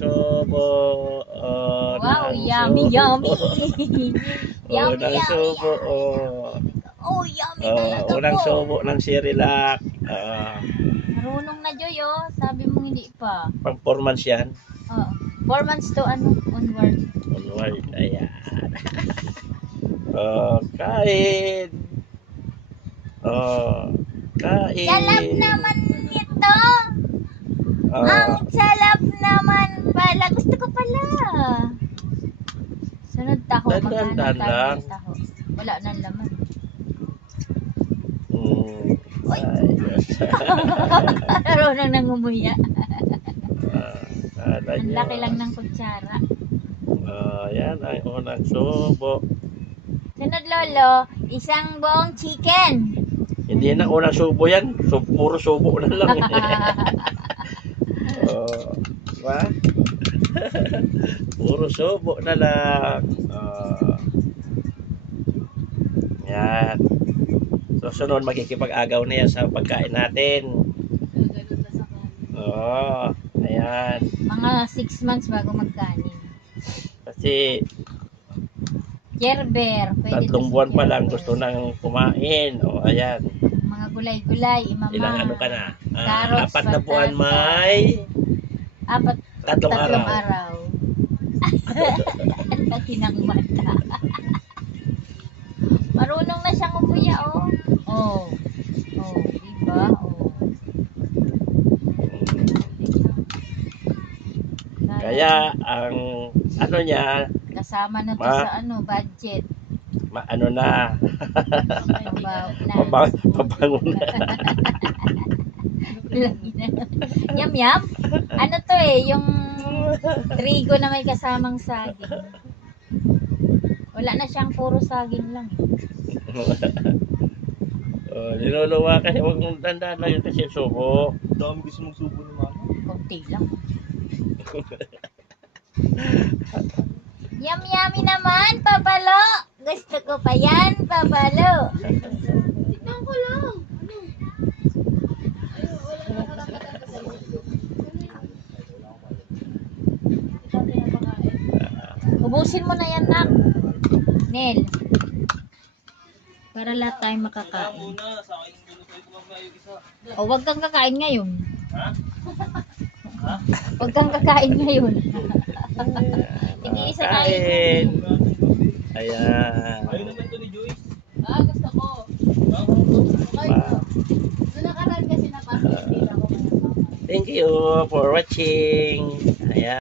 subo. Wow, Unang yummy, subo. yummy. Yummy, Unang yummy, subo. Oh, yummy talaga Unang po. subo ng Sirilac. Marunong na, Joy, oh. Sabi mo hindi pa. Pang-performance yan. 4 months to onward. Onward. Ayan. Kain. Kain. Sarap naman ito. Ang sarap naman pala. Gusto ko pala. Sunod taho. Dandan Maghanap tayo lang. ng taho. Wala nang laman. Ayos. Marunong nang umuya. Kala Ang nyo. laki lang ng kutsara. Yan ang unang subo. Sunod, Lolo, isang buong chicken. Hindi na unang subo yan. Puro subo na lang. Diba? Puro subo na lang. Yan. Susunod, magkikipag-agaw na yan sa pagkain natin. Ayan. Mga 6 months bago magkanin. Kasi Gerber. Pwede 3 to si buwan pa lang Gerber. gusto nang kumain. Ayan. Mga gulay-gulay, imama. Ilang ano ka na? Carrots, 4 na buwan batata. may 3 araw. araw. Laki ng mata. Marunong na siyang umuya, oh. Oh. Oh, diba? Oh. Kaya ang ano niya, Kasama na to Ma- sa budget. ano na, Pabaw na. mabango na. Lagi na. Yum, yum. Ano to yung trigo na may kasamang saging. Wala na siyang puro saging lang. Niluluwa kasi huwag mong tandaan lang yun kasi subo. Dami gusto mong subo ni mama. Konti lang. Yum, yummy naman, Papalo. Gusto ko pa yan, Papalo. Tignan ko lang. Ubusin mo na yan, Nak. Nel. Para lahat tayo makakain. Muna, sa akin gulo tayo kumakain isa. O, wag kang kakain ngayon. Ha? Wag kang kakain ngayon. Tig-isa tayo. Kain. Ayan. Ayaw naman to ni Joyce. Gusto ko. Doon nakaraan kasi napasok. Thank you for watching. Ayan.